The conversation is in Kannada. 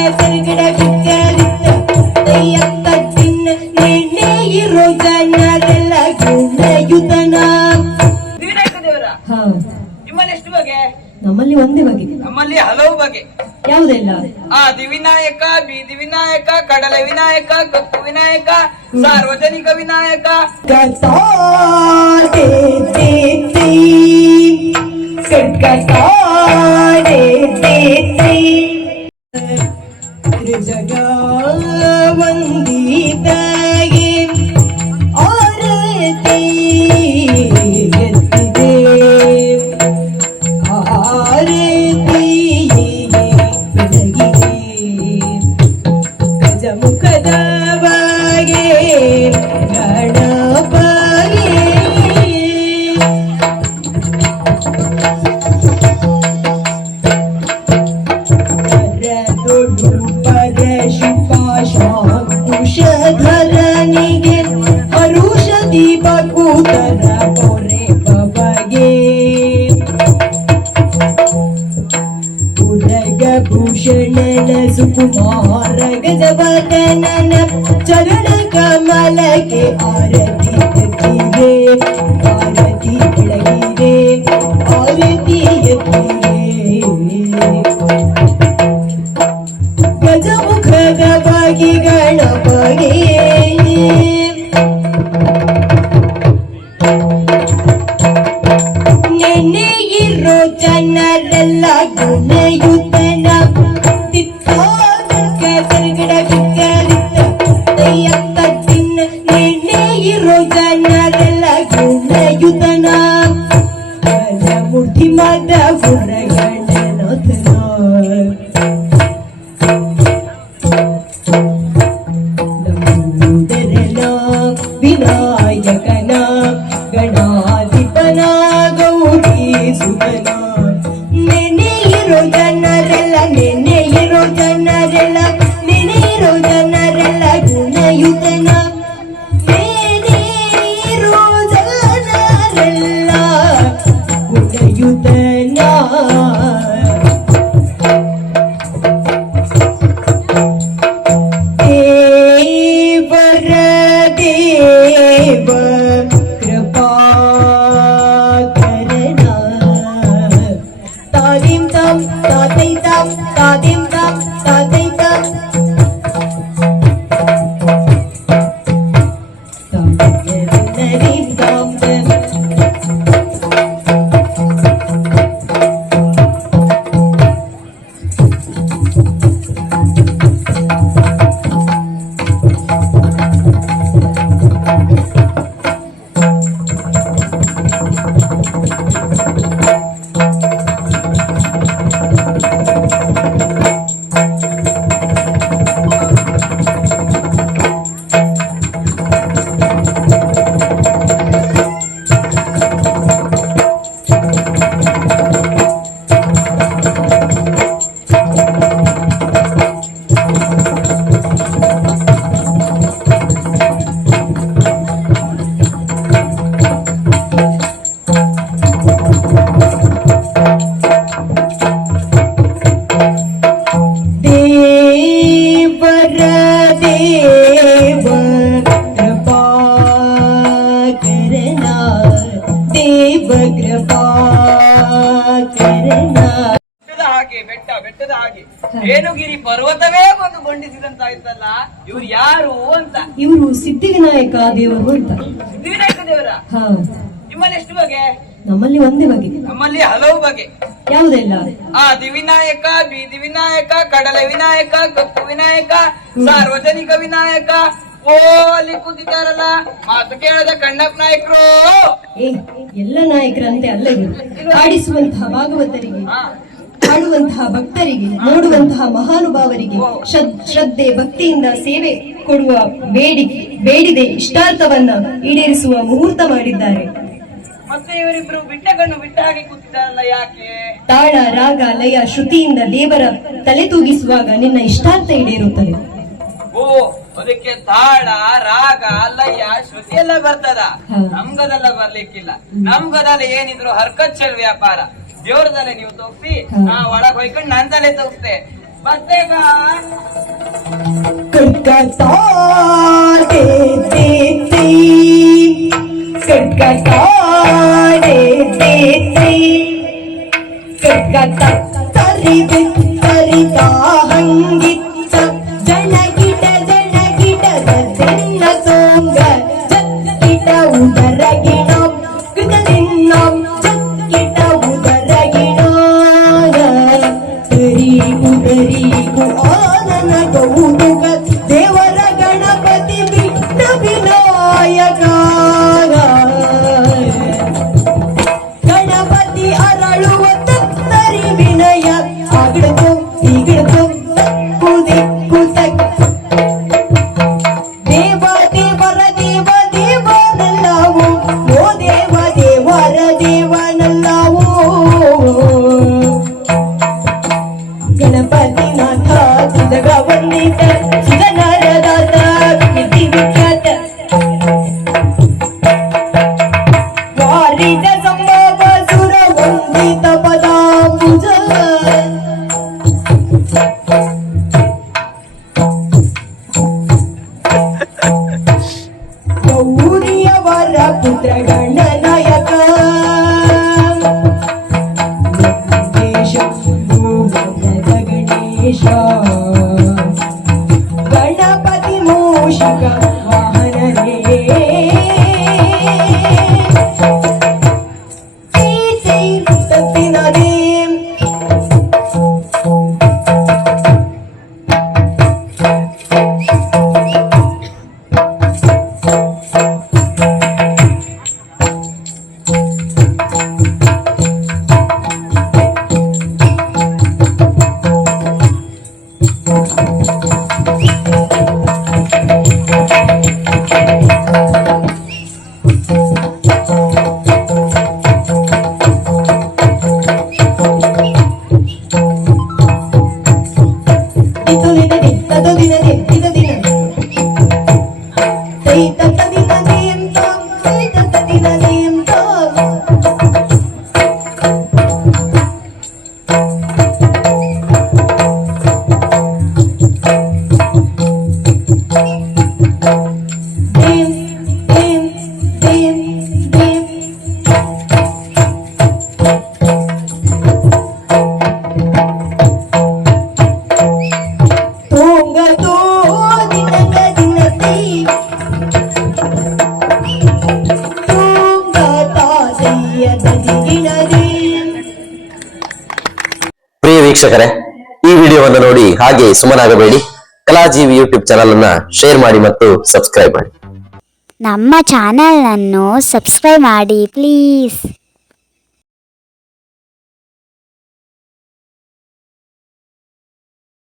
ಕೆಸರುಗಡ ಬಿಕ್ಕಲಿತ್ತ ತಯ್ಯತ್ತ ತಿನ್ನ ನೆನ್ನೆ ಇರೋ ಜನರೆಲ್ಲ ಗುಣಯುತನ. ದಿವಿನಾಯಕ ದೇವರ ನಿಮ್ಮಲ್ಲಿ ಎಷ್ಟು ಬಗೆ? ನಮ್ಮಲ್ಲಿ ಒಂದೇ ಬಗೆ. ನಮ್ಮಲ್ಲಿ ಹಲವು ಬಗೆ. ಯಾವುದೆಲ್ಲ? ದಿವಿನಾಯಕ, ಬೀದಿ ವಿನಾಯಕ, ಕಡಲ ವಿನಾಯಕ, ಕಪ್ಪು ವಿನಾಯಕ, ಸಾರ್ವಜನಿಕ ವಿನಾಯಕ. ಜಗ ವಂದಿತಾಗಿ ಆರತಿ ಎತ್ತಿದೆ ಆರತಿ ಬೆಳಗಿದೆ ಗಜಮುಖದ ಬಾಗೆ ಗಣಪಗೆ ಕುಶಧರನಿಗೆ ಹರುಷದಿ ಬಕುತರ ಪೊರೆ ಬಗೆ ಉದಗಭೂಷಣನ ಸುಕುಮಾರ ಗಜವದನನ ಚರಣ ಕಮಲಕ್ಕೆ ಆರತಿ ಎತ್ತಿದೆ ಆರತಿ ಬೆಳಗಿದೆ ಆರತಿ ಎತ್ತಿದೆ ಗಜಮುಖದ ಬಾಗಿ ಗಣಪಗೆ ನೆನ್ನೆ ಇರೋ ಜನರೆಲ್ಲ ಗುಣಯುತನ ಕೆಸರುಗಡ ಬಿಕ್ಕಲಿತ್ತ ತಯ್ಯತ್ತ ತಿನ್ನ ನೆನ್ನೆ ಇರೋ ಜನರೆಲ್ಲ ಗುಣಯುತನ ಮೂರ್ತಿ ಮಾದ ಗುಣಗಣನಾಥನ ವಿನಾಯಕನ ಗಣಾಧಿಪನ ಗೌರಿ ಸುತನ ನೆನೆ ಇರೋ ಜನರೆಲ್ಲ ನೆನೆ ಇರೋ ಜನರೆಲ್ಲ ನೆನೆ ಇರೋ ಜನರೆಲ್ಲ ಗುಣಯುತನ ನೆನೆ ಇರೋ ಜನರೆಲ್ಲ ಗುಣಯುತನ कृपा करना तादिम तम तादिम तम तादिम तम तादिम तम तादिम तम ಬೆಟ್ಟದ ಹಾಗೆ ರೇಣುಗಿರಿ ಪರ್ವತವೇ ಒಂದು ಗೊಂಡಿಸಿದಂತಾಯ್ತಲ್ಲ. ಇವ್ರು ಯಾರು ಅಂತ? ಇವರು ಸಿದ್ಧಿವಿನಾಯಕ ದೇವರು ಅಂತ. ಸಿದ್ಧಿವಿನಾಯಕ ದೇವರ ನಿಮ್ಮಲ್ಲಿ ಎಷ್ಟು ಬಗೆ? ನಮ್ಮಲ್ಲಿ ಒಂದೇ ಬಗೆ. ನಮ್ಮಲ್ಲಿ ಹಲವು ಬಗೆ. ಯಾವುದೆಲ್ಲ? ದಿವಿನಾಯಕ, ಬೀದಿ ವಿನಾಯಕ, ಕಡಲ ವಿನಾಯಕ, ಕಪ್ಪು ವಿನಾಯಕ, ಸಾರ್ವಜನಿಕ ವಿನಾಯಕ. ಓ ಅಲ್ಲಿ ಕೂತಿದ್ದಾರಲ್ಲ ಮಾತು ಕೇಳದ ಕಣ್ಣಪ್ಪ ನಾಯಕರು. ಎಲ್ಲ ನಾಯಕರಂತೆ ಅಲ್ಲ ಇವರು. ಆಡಿಸುವಂತಹ ಭಾಗವತರಿಗೆ, ಹಾಡುವಂತಹ ಭಕ್ತರಿಗೆ, ನೋಡುವಂತಹ ಮಹಾನುಭಾವರಿಗೆ ಶ್ರದ್ಧೆ ಭಕ್ತಿಯಿಂದ ಸೇವೆ ಕೊಡುವ ಬೇಡಿದೆ ಇಷ್ಟಾರ್ಥವನ್ನ ಈಡೇರಿಸುವ ಮುಹೂರ್ತ ಮಾಡಿದ್ದಾರೆ. ಮತ್ತೆ ಇವರಿಬ್ರು ಬಿಟ್ಟ ಕಣ್ಣು ಬಿಟ್ಟ ಹಾಗೆ ಕೂತಿದ್ದಾರಲ್ಲ, ಯಾಕೆ? ತಾಳ ರಾಗ ಲಯ ಶ್ರುತಿಯಿಂದ ದೇವರ ತಲೆ ತೂಗಿಸುವಾಗ ನಿನ್ನ ಇಷ್ಟಾರ್ಥ ಈಡೇರುತ್ತದೆ. ಓ ಅದಕ್ಕೆ ತಾಳ ರಾಗ ಲಯ ಶ್ರುತಿ ಎಲ್ಲ ಬರ್ತದ. ನಮ್ಗದೆಲ್ಲ ಬರ್ಲಿಕ್ಕಿಲ್ಲ. ನಮ್ಗದಲ್ಲ ಏನಿದ್ರು ಹರ್ಕಚ್ಚಲ್ ವ್ಯಾಪಾರ. ದೇವ್ರದಲ್ಲೇ ನೀವು ತೋರಿಸಿ, ನಾ ಒಳಗ್ ಹೋಯ್ಕೊಂಡು ನನ್ ತಲೆ ತೋರಿಸ್ತೆ. ಬರ್ತೇಗ ಕಡ್ಕತಾ ದೇ ದೇ ದೇ ಕಡ್ಕತಾ ದೇ ದೇ ದೇ ಕಡ್ಕತಾ ತರಿದೆ ತರಿತಾ ಹಂಗಿತ್ತ ಜನಗಿಡದ ತೆನ್ನ ಸೋಂಗ ಜಕ್ಕಿಟ ಉದರಗಿಣ ಕೃತದಿನ್ನ ಜಕ್ಕಿಟ ಉದರಗಿಣ ತರಿಗು ಆನನ ಗೌದುಗ ದೇವರ ಗಣಪತಿ ವಿಘ್ನ ವಿನಾಯಕ ಗಣಪತಿ ಅರಳುವ ತತ್ತರಿ ವಿನಯ ಆಗಿಡದು ಈಗಿಡದು ಕುದಿಕ್ಕು ದೇವ ದೇವರ ದೇವ ದೇವನಲ್ಲವೋ ಓ ದೇವ ದೇವರ ದೇವನಲ್ಲವೋ ಗಣಪತಿ ನಾಥ ಸುಧಗ ವಂದಿತ ಸುಧನರದಾತ ಕೀರ್ತಿ ವಿಖ್ಯಾತ ವಾರಿದ ಸಂಭವ ಸುರ ವಂದಿತ ಪದಾಂಬುಜ ಗೌರಿಯವರ ಪುತ್ರ ಗಣನಾಯಕ ಗಣೇಶ ಭೂವರದ ಗಣೇಶ ಗಣಪತಿ ಮೂಷಿಕ ವಾಹನನೇ ತತ್ತಿನದೇ ಪ್ರಿಯ ವೀಕ್ಷಕರೇ, ಈ ವಿಡಿಯೋವನ್ನು ನೋಡಿ ಹಾಗೆ ಸುಮ್ಮನಾಗಬೇಡಿ. ಕಲಾಜೀವಿ ಯೂಟ್ಯೂಬ್ ಚಾನಲ್ ಅನ್ನ ಶೇರ್ ಮಾಡಿ ಮತ್ತು ಸಬ್ಸ್ಕ್ರೈಬ್ ಮಾಡಿ. ನಮ್ಮ ಚಾನೆಲ್ ಅನ್ನು ಸಬ್ಸ್ಕ್ರೈಬ್ ಮಾಡಿ ಪ್ಲೀಸ್.